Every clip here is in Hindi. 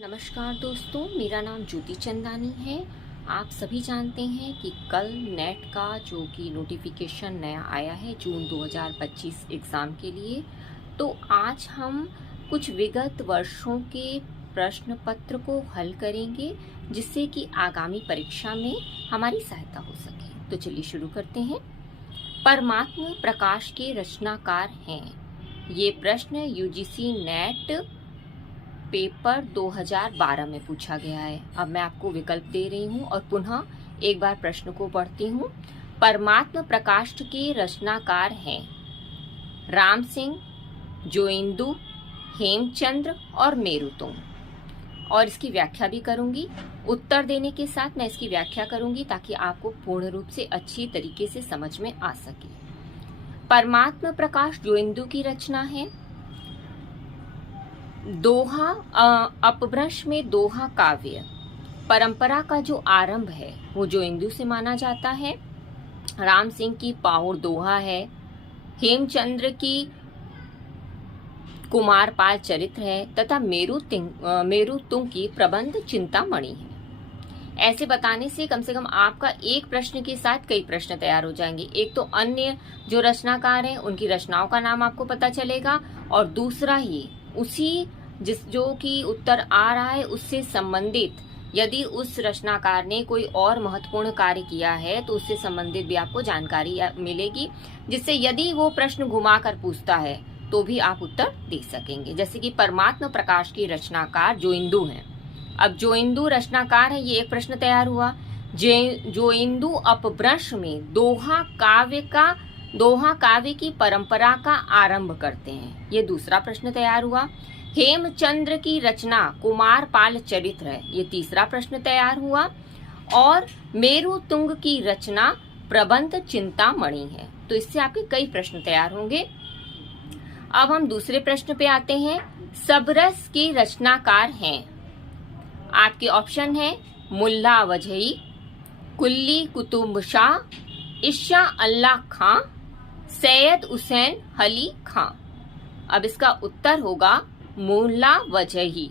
नमस्कार दोस्तों, मेरा नाम ज्योति चंदानी है। आप सभी जानते हैं कि कल नेट का जो कि नोटिफिकेशन नया आया है जून 2025 एग्ज़ाम के लिए, तो आज हम कुछ विगत वर्षों के प्रश्न पत्र को हल करेंगे जिससे कि आगामी परीक्षा में हमारी सहायता हो सके। तो चलिए शुरू करते हैं। परमात्मा प्रकाश के रचनाकार हैं। ये प्रश्न यूजीसी नेट पेपर 2012 में पूछा गया है। अब मैं आपको विकल्प दे रही हूँ और पुनः एक बार प्रश्न को पढ़ती हूँ। परमात्मा प्रकाश के रचनाकार हैं राम सिंह, जोइंदू, हेमचंद्र और मेरुतुंग। और इसकी व्याख्या भी करूंगी। उत्तर देने के साथ मैं इसकी व्याख्या करूंगी ताकि आपको पूर्ण रूप से अच्छी तरीके से समझ में आ सके। परमात्मा प्रकाश जोइंदू की रचना है। दोहा अपभ्रंश में दोहा काव्य परंपरा का जो आरंभ है वो जोइंदू से माना जाता है। राम सिंह की पाहुर दोहा है। हेमचंद्र की कुमारपाल चरित्र है तथा मेरुतुंग की प्रबंध चिंतामणि है। ऐसे बताने से कम आपका एक प्रश्न के साथ कई प्रश्न तैयार हो जाएंगे। एक तो अन्य जो रचनाकार हैं उनकी रचनाओं का नाम आपको पता चलेगा और दूसरा ही उसी जो कि उत्तर आ रहा है उससे संबंधित यदि उस रचनाकार ने कोई और महत्वपूर्ण कार्य किया है तो उससे संबंधित भी आपको जानकारी मिलेगी, जिससे यदि वो प्रश्न घुमाकर पूछता है तो भी आप उत्तर दे सकेंगे। जैसे कि परमात्मा प्रकाश की रचनाकार जोइंदू हैं। अब जोइंदू रचनाकार है, ये एक प्रश्न तैयार हुआ। जोइंदू अपभ्रंश में दोहा काव्य की परंपरा का आरंभ करते हैं, ये दूसरा प्रश्न तैयार हुआ। हेमचंद्र की रचना कुमारपाल चरित्र है, ये तीसरा प्रश्न तैयार हुआ। और मेरुतुंग की रचना प्रबंध चिंतामणि है। तो इससे आपके कई प्रश्न तैयार होंगे। अब हम दूसरे प्रश्न पे आते हैं। सबरस के रचनाकार हैं। आपके ऑप्शन है मुल्ला वजही, कुल्ली कुतुब शाह, इशा अल्लाह खां, सैयद हुसैन अली खां। अब इसका उत्तर होगा मुल्ला वजही।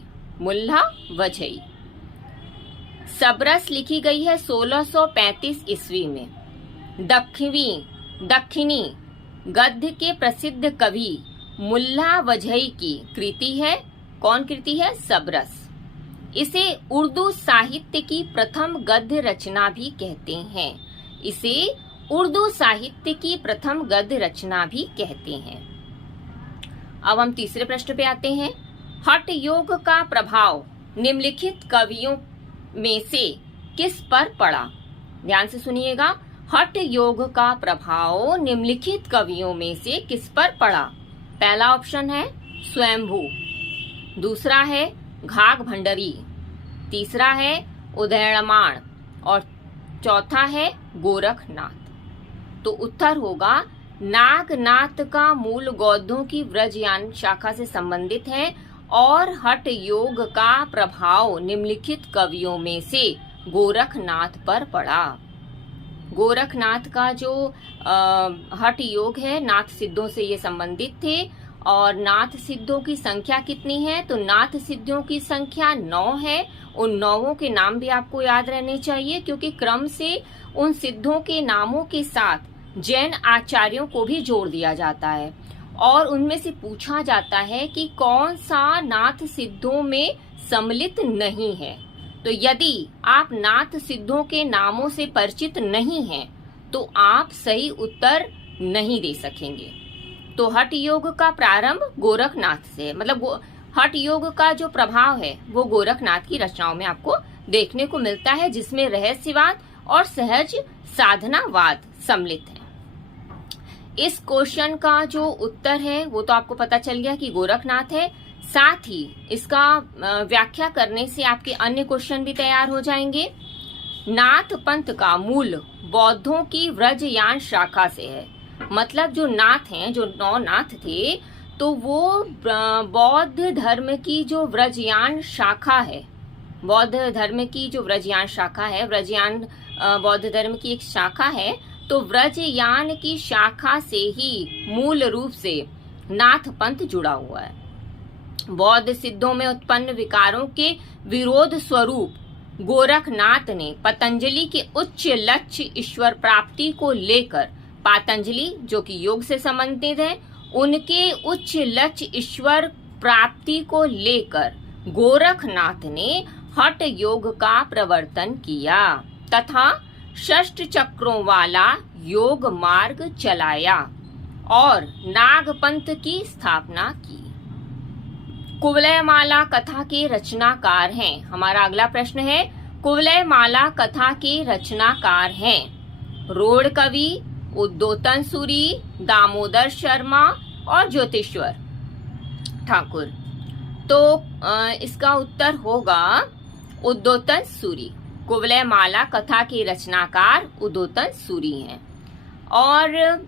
सबरस लिखी गई है 1635 ईस्वी में। दक्षिणी गद्य के प्रसिद्ध कवि मुल्ला वजही की कृति है। कौन कृति है? सबरस। इसे उर्दू साहित्य की प्रथम गद्य रचना भी कहते हैं। अब हम तीसरे प्रश्न पे आते हैं। हठ योग का प्रभाव निम्नलिखित कवियों में से किस पर पड़ा? ध्यान से सुनिएगा। हठ योग का प्रभाव निम्नलिखित कवियों में से किस पर पड़ा? पहला ऑप्शन है स्वयंभू, दूसरा है घाघ भंडरी, तीसरा है उदयणमाण और चौथा है गोरखनाथ। तो उत्तर होगा नागनाथ का मूल गौधों की व्रजयान शाखा से संबंधित है और हठ योग का प्रभाव निम्नलिखित कवियों में से गोरखनाथ पर पड़ा। गोरखनाथ का जो हठ योग है नाथ सिद्धों से ये संबंधित थे। और नाथ सिद्धों की संख्या कितनी है? तो नाथ सिद्धों की संख्या 9 है। उन 9 के नाम भी आपको याद रहने चाहिए क्योंकि क्रम से उन सिद्धों के नामों के साथ जैन आचार्यों को भी जोड़ दिया जाता है और उनमें से पूछा जाता है कि कौन सा नाथ सिद्धों में सम्मिलित नहीं है। तो यदि आप नाथ सिद्धों के नामों से परिचित नहीं हैं तो आप सही उत्तर नहीं दे सकेंगे। तो हठ योग का प्रारंभ गोरखनाथ से, मतलब हठ योग का जो प्रभाव है वो गोरखनाथ की रचनाओं में आपको देखने को मिलता है, जिसमें रहस्यवाद और सहज साधनावाद सम्मिलित है। इस क्वेश्चन का जो उत्तर है वो तो आपको पता चल गया कि गोरखनाथ है। साथ ही इसका व्याख्या करने से आपके अन्य क्वेश्चन भी तैयार हो जाएंगे। नाथ पंथ का मूल बौद्धों की व्रजयान शाखा से है। मतलब जो नाथ हैं, जो 9 नाथ थे, तो वो बौद्ध धर्म की जो व्रजयान शाखा है, व्रजयान बौद्ध धर्म की एक शाखा है। तो व्रजयान की शाखा से ही मूल रूप से नाथ पंथ जुड़ा हुआ है। बौद्ध सिद्धों में उत्पन्न विकारों के विरोध स्वरूप गोरखनाथ ने पतंजलि के उच्च लक्ष्य ईश्वर प्राप्ति को लेकर, पातंजलि जो कि योग से संबंधित है, उनके उच्च लक्ष्य ईश्वर प्राप्ति को लेकर गोरखनाथ ने हठ योग का प्रवर्तन किया तथा षष्ठ चक्रों वाला योग मार्ग चलाया और नागपंथ की स्थापना की। कुवलयमाला कथा के रचनाकार हैं। हमारा अगला प्रश्न है, कुवलयमाला कथा के रचनाकार हैं रोड़ कवि, उद्योतन सूरी, दामोदर शर्मा और ज्योतिश्वर ठाकुर। तो इसका उत्तर होगा उद्योतन सूरी। कुवलयमाला कथा के रचनाकार उद्योतन सूरी हैं। और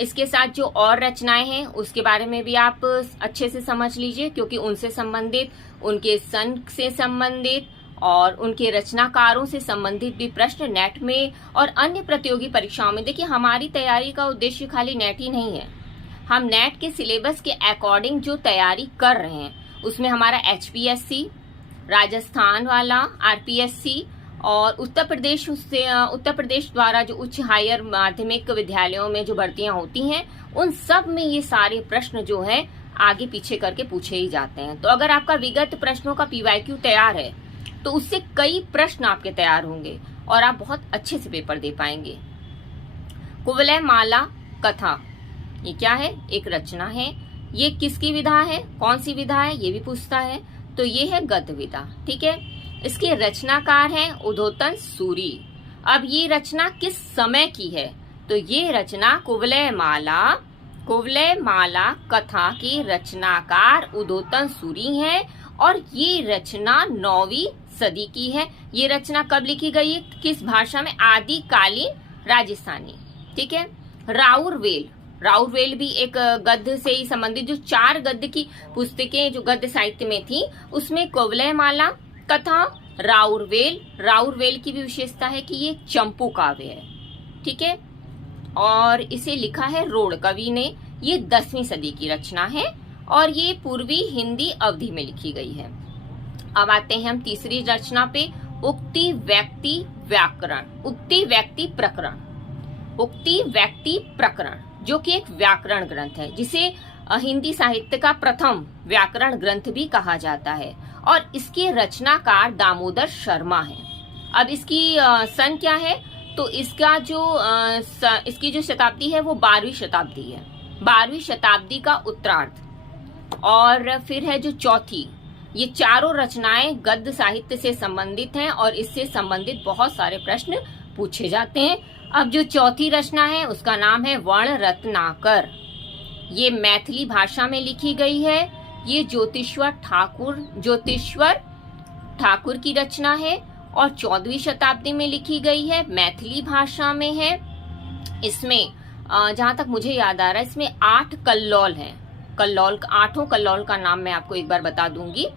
इसके साथ जो और रचनाएं हैं उसके बारे में भी आप अच्छे से समझ लीजिए, क्योंकि उनसे संबंधित, उनके सन से संबंधित और उनके रचनाकारों से संबंधित भी प्रश्न नेट में और अन्य प्रतियोगी परीक्षाओं में। देखिए, हमारी तैयारी का उद्देश्य खाली नेट ही नहीं है। हम नेट के सिलेबस के अकॉर्डिंग जो तैयारी कर रहे हैं उसमें हमारा HPSC, राजस्थान वाला RPSC और उत्तर प्रदेश द्वारा जो उच्च हायर माध्यमिक विद्यालयों में जो भर्तियां होती हैं, उन सब में ये सारे प्रश्न जो है आगे पीछे करके पूछे ही जाते हैं। तो अगर आपका विगत प्रश्नों का PYQ तैयार है तो उससे कई प्रश्न आपके तैयार होंगे और आप बहुत अच्छे से पेपर दे पाएंगे। कुवलयमाला कथा ये क्या है? एक रचना है। ये किसकी विधा है? कौन सी विधा है? ये भी पूछता है। तो ये है गद्य विधा। ठीक है। इसके रचनाकार हैं उद्योतन सूरी। अब ये रचना किस समय की है? तो ये रचना कुवलयमाला कथा के रचनाकार उद्योतन सूरी हैं और ये रचना 9वीं सदी की है। ये रचना कब लिखी गई है? किस भाषा में? आदिकालीन राजस्थानी। ठीक है। राउरवेल भी एक गद्य से ही संबंधित जो 4 गद्य की पुस्तकें जो गद्य साहित्य में थी उसमें कुवलयमाला कथा, राउरवेल की भी विशेषता है कि ये चंपू काव्य है। ठीक है। और इसे लिखा है रोड़ कवि ने। ये 10वीं सदी की रचना है और ये पूर्वी हिंदी अवधि में लिखी गई है। अब आते हैं हम तीसरी रचना पे, उक्ति व्यक्ति प्रकरण जो कि एक व्याकरण ग्रंथ है, जिसे हिंदी साहित्य का प्रथम व्याकरण ग्रंथ भी कहा जाता है और इसके रचनाकार दामोदर शर्मा हैं। अब इसकी सन क्या है? तो इसकी जो शताब्दी है वो 12वीं शताब्दी है। 12वीं शताब्दी का उत्तरार्ध। और फिर है जो चौथी, ये चारों रचनाएं गद्य साहित्य से संबंधित हैं और इससे संबंधित बहुत सारे प्रश्न पूछे जाते हैं। अब जो चौथी रचना है उसका नाम है वर्ण रत्नाकर। ये मैथिली भाषा में लिखी गई है। ये ज्योतिश्वर ठाकुर की रचना है और 14वीं शताब्दी में लिखी गई है, मैथिली भाषा में है। इसमें जहां तक मुझे याद आ रहा है इसमें 8 कल्लौल हैं। 8 कल्लौल का नाम मैं आपको एक बार बता दूंगी।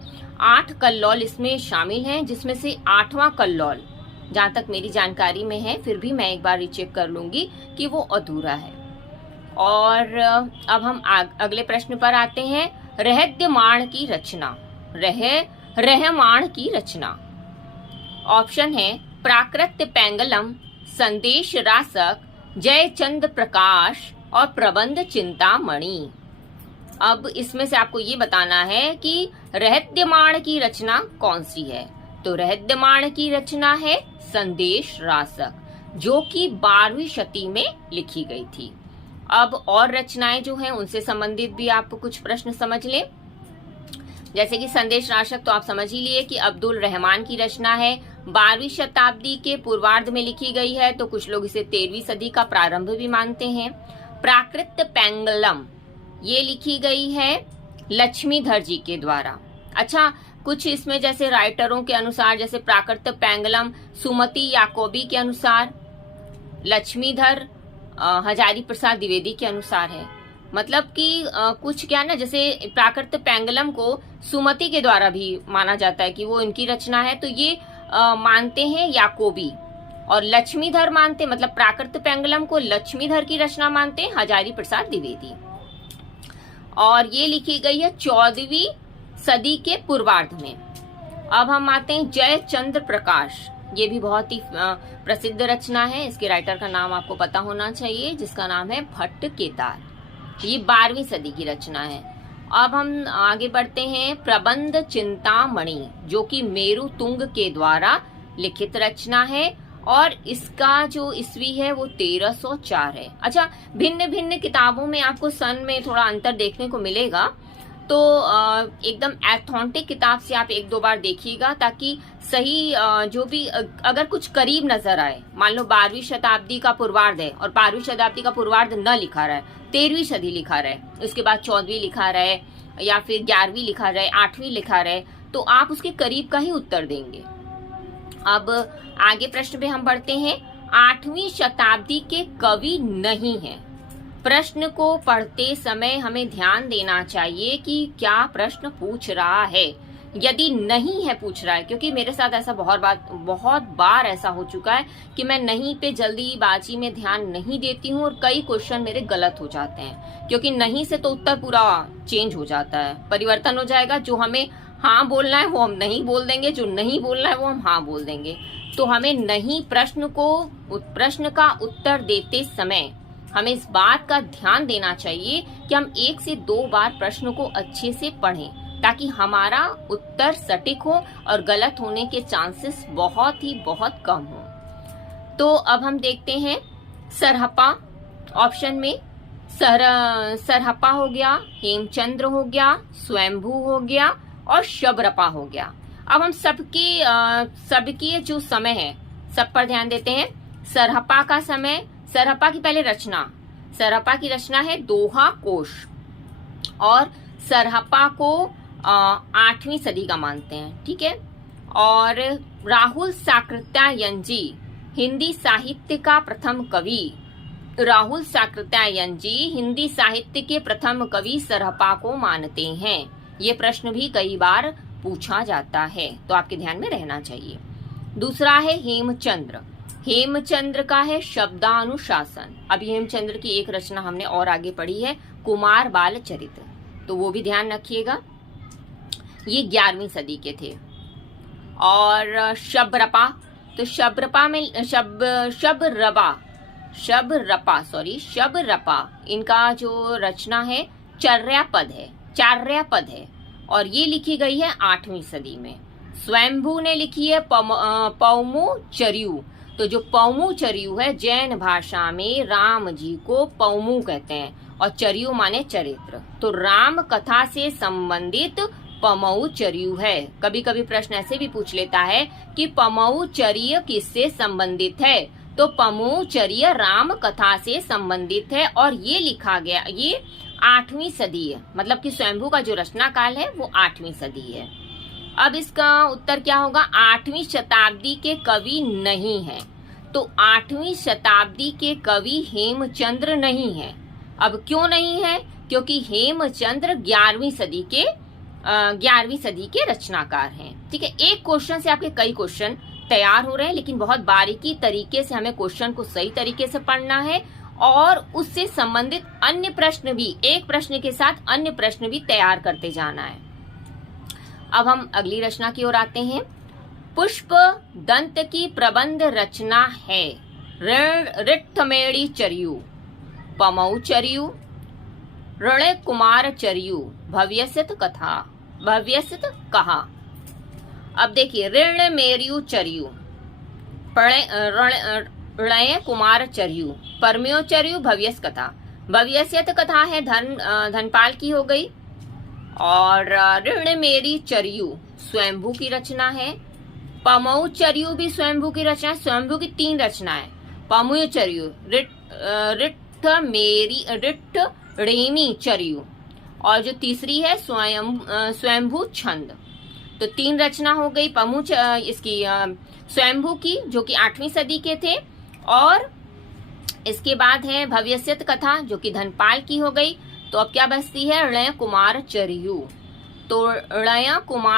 8 कल्लौल इसमें शामिल हैं, जिसमें से 8वां कल्लौल जहां तक मेरी जानकारी में है, फिर भी मैं एक बार रिचेक कर लूंगी कि वो अधूरा है। और अब हम अगले प्रश्न पर आते हैं। रहद्यमाण की रचना। ऑप्शन है प्राकृत पेंगलम, संदेश रासक, जयचंद प्रकाश और प्रबंध चिंतामणि। अब इसमें से आपको ये बताना है कि रहद्यमाण की रचना कौन सी है। तो रहद्यमाण की रचना है संदेश रासक, जो कि 12वीं शती में लिखी गई थी। अब और रचनाएं जो हैं उनसे संबंधित भी आप कुछ प्रश्न समझ लें। जैसे कि संदेश रासक तो आप समझ ही लिए कि अब्दुल रहमान की रचना है, 12वीं शताब्दी के पूर्वार्ध में लिखी गई है, तो कुछ लोग इसे 13वीं सदी का प्रारंभ भी मानते हैं। प्राकृत पेंगलम ये लिखी गई है लक्ष्मीधर जी के द्वारा। अच्छा, कुछ इसमें जैसे राइटरों के अनुसार, जैसे प्राकृत पेंगलम सुमति याकोबी के अनुसार, लक्ष्मीधर हजारी प्रसाद द्विवेदी के अनुसार है। मतलब कि कुछ क्या ना, जैसे प्राकृत पेंगलम को सुमति के द्वारा भी माना जाता है कि वो इनकी रचना है, तो ये मानते हैं याकोबी। और लक्ष्मीधर मानते, मतलब प्राकृत पेंगलम को लक्ष्मीधर की रचना मानते हैं हजारी प्रसाद द्विवेदी। और ये लिखी गई है 14वीं सदी के पूर्वार्ध में। अब हम आते हैं जयचंद्र प्रकाश। ये भी बहुत ही प्रसिद्ध रचना है। इसके राइटर का नाम आपको पता होना चाहिए, जिसका नाम है भट्ट केदार। ये 12वीं सदी की रचना है। अब हम आगे बढ़ते हैं प्रबंध चिंतामणि, जो कि मेरु तुंग के द्वारा लिखित रचना है और इसका जो ईस्वी है वो 1304 है। अच्छा, भिन्न भिन्न किताबों में आपको सन में थोड़ा अंतर देखने को मिलेगा, तो एकदम ऑथेंटिक किताब से आप एक दो बार देखिएगा, ताकि सही जो भी अगर कुछ करीब नजर आए, मान लो 12वीं शताब्दी का पूर्वार्ध है और 12वीं शताब्दी का पूर्वार्ध न लिखा रहा है, 13वीं सदी लिखा रहा है, उसके बाद 14वीं लिखा रहा है या फिर 11वीं लिखा रहा है, 8वीं लिखा रहा है, तो आप उसके करीब का ही उत्तर देंगे। अब आगे प्रश्न पे हम बढ़ते हैं। 8वीं शताब्दी के कवि नहीं है। प्रश्न को पढ़ते समय हमें ध्यान देना चाहिए कि क्या प्रश्न पूछ रहा है। यदि नहीं है पूछ रहा है, क्योंकि मेरे साथ ऐसा बहुत बार ऐसा हो चुका है कि मैं नहीं पे जल्दीबाजी में ध्यान नहीं देती हूँ और कई क्वेश्चन मेरे गलत हो जाते हैं, क्योंकि नहीं से तो उत्तर पूरा चेंज हो जाता है, परिवर्तन हो जाएगा। जो हमें हाँ बोलना है वो हम नहीं बोल देंगे, जो नहीं बोलना है वो हम हाँ बोल देंगे। तो हमें नहीं प्रश्न का उत्तर देते समय हमें इस बात का ध्यान देना चाहिए कि हम 1 से 2 बार प्रश्न को अच्छे से पढ़ें, ताकि हमारा उत्तर सटीक हो और गलत होने के चांसेस बहुत कम हो। तो अब हम देखते हैं सरहप्पा। ऑप्शन में सरहप्पा हो गया, हेमचंद्र हो गया, स्वयंभू हो गया और शबरपा हो गया। अब हम सबकी जो समय है सब पर ध्यान देते हैं। सरहप्पा का समय, सरहप्पा की पहले रचना, सरहप्पा की रचना है दोहा कोश, और सरहप्पा को 8वीं सदी का मानते हैं, ठीक है। और राहुल साकृत्यायन जी हिंदी साहित्य का प्रथम कवि, राहुल साकृत्यायन जी हिंदी साहित्य के प्रथम कवि सरहप्पा को मानते हैं। ये प्रश्न भी कई बार पूछा जाता है, तो आपके ध्यान में रहना चाहिए। दूसरा है हेमचंद्र। हेमचंद्र का है शब्दानुशासन। अभी हेमचंद्र की एक रचना हमने और आगे पढ़ी है, कुमार बाल चरित्र, तो वो भी ध्यान रखिएगा। ये 11वीं सदी के थे। और शबरपा, तो शबरपा में शबरपा इनका जो रचना है चार्यापद है और ये लिखी गई है 8वीं सदी में। स्वयंभू ने लिखी है पौमुचर्यु। तो जो पौमुचर्यु है, जैन भाषा में राम जी को पौमु कहते हैं और चर्यु माने चरित्र, तो राम कथा से संबंधित पमौचर्यु है। कभी कभी प्रश्न ऐसे भी पूछ लेता है कि पमौचर्य किससे संबंधित है, तो पमौचर्य राम कथा से संबंधित है और ये लिखा गया, ये 8वीं सदी है, मतलब कि स्वयंभू का जो रचना काल है वो 8वीं सदी है। अब इसका उत्तर क्या होगा? 8वीं शताब्दी के कवि नहीं है, तो 8वीं शताब्दी के कवि हेमचंद्र नहीं है। अब क्यों नहीं है? क्योंकि हेमचंद्र 11वीं सदी के रचनाकार हैं। ठीक है, एक क्वेश्चन से आपके कई क्वेश्चन तैयार हो रहे हैं, लेकिन बहुत बारीकी तरीके से हमें क्वेश्चन को सही तरीके से पढ़ना है और उससे संबंधित अन्य प्रश्न भी, एक प्रश्न के साथ अन्य प्रश्न भी तैयार करते जाना है। अब हम अगली रचना की ओर आते हैं। पुष्प दंत की प्रबंध रचना है ऋक्थमेणी चर्यु, पमौचर्यु, ऋण कुमार चर्यु, भव्यसित कहा। अब देखिए, ऋण मेरु चर्यु, ऋण कुमार चर्यु, परम्योचर्यु, भव्यस कथा। भव्यस्यत कथा है धनपाल की हो गई, और ऋण मेरी चर्यु स्वयंभू की रचना है। पमौचर्यु भी स्वयंभू की रचना है। स्वयंभू की 3 रचना है, पमौचर्यु, ऋणी चर्यु, और जो तीसरी है स्वयंभू छंद। तो 3 रचना हो गई इसकी स्वयंभू की, जो कि 8वीं सदी के थे, और इसके बाद है भव्यस्यत कथा, जो कि धनपाल की हो गई। तो अब क्या बचती है? ऋण कुमार चर्यु। तो ऋण कुमार